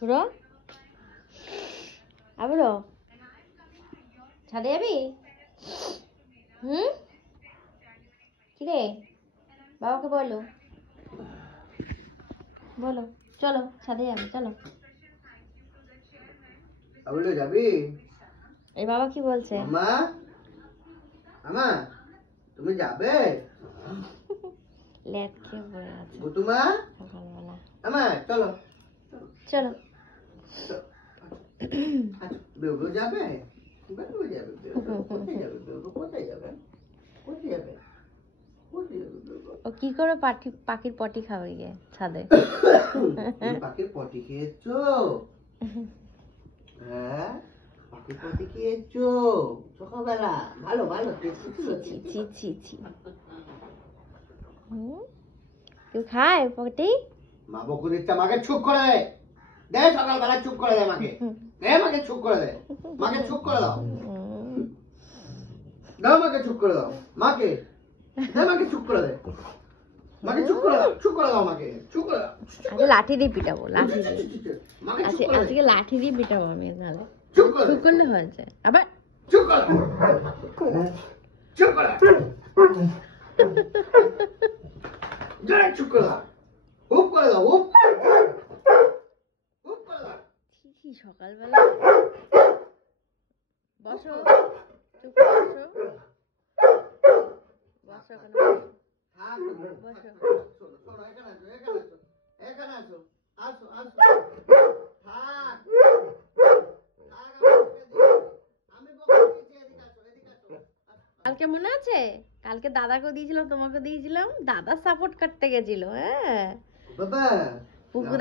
বুড়ো বুড়ো ছাদে যাবি? কিরে বাবাকে বলো বলো চলো ছাদে যাবে চলো। আবুলে যাবি? এই বাবা কি বলছে? মা আমা তুমি যাবে? লেট খেয়ে পড়ে আছে গুতুমা সকালবেলা। আমা চলো চলো বেউলো যাবে? বেউলো যাবে? কোথায় যাবে বেউলো? কোথায় যাবে? কোথায় যাবে? ও কি করে পাখির পটি খাবে গিয়ে ছাদে? পাখির পটি খেয়েছো? হ্যাঁ পাখির পটি খেয়েছো সকালবেলা? ভালো ভালো ছি ছি ছি ছি। কেউ খায় পটি? মা বকুর দিচ্ছে মাকে চুপ করে দে। দে সকালবেলা চুপ করে দে মাকে। দে মাকে চুপ করে দে। মাকে চুপ করে দাও। দাও মাকে চুপ করে দাও। মাকে দে মাকে চুপ করে দে। মাকে চুপ করে দাও। চুপ করে দাও মাকে। চুপ করে দাও। আজকে লাঠি দিয়ে পিটাবো লাঠি দিয়ে। মাকে চুপ করে দে। আজকে লাঠি দিয়ে পিটাবো আমি নাহলে। চুপ করে চুপ করলে হয়েছে আবার। চুপ করে দাও। চুপ করে দাও। জোরে চুপ করে দাও। হুপ করে দাও হুপ। হুপ করে দাও। কি সকালবেলা বসো চুপ করে বসো বসো ওখানে বসো। শোনো এখানে আসো আসো আসো থাক আমি বলছি এদিকে আসো এদিকে আসো। কালকে মনে আছে কালকে দাদাকে দিয়েছিলাম তোমাকে দিয়েছিলাম দাদা সাপোর্ট করতে গেছিল। হ্যাঁ বাবা পুকু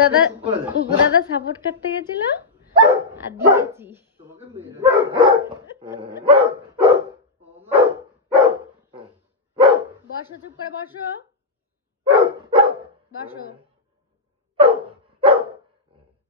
দাদা সাপোর্ট করতে গেছিল আর দিয়েছি। তোমাকে মেরে বসো চুপ করে বসো বসো।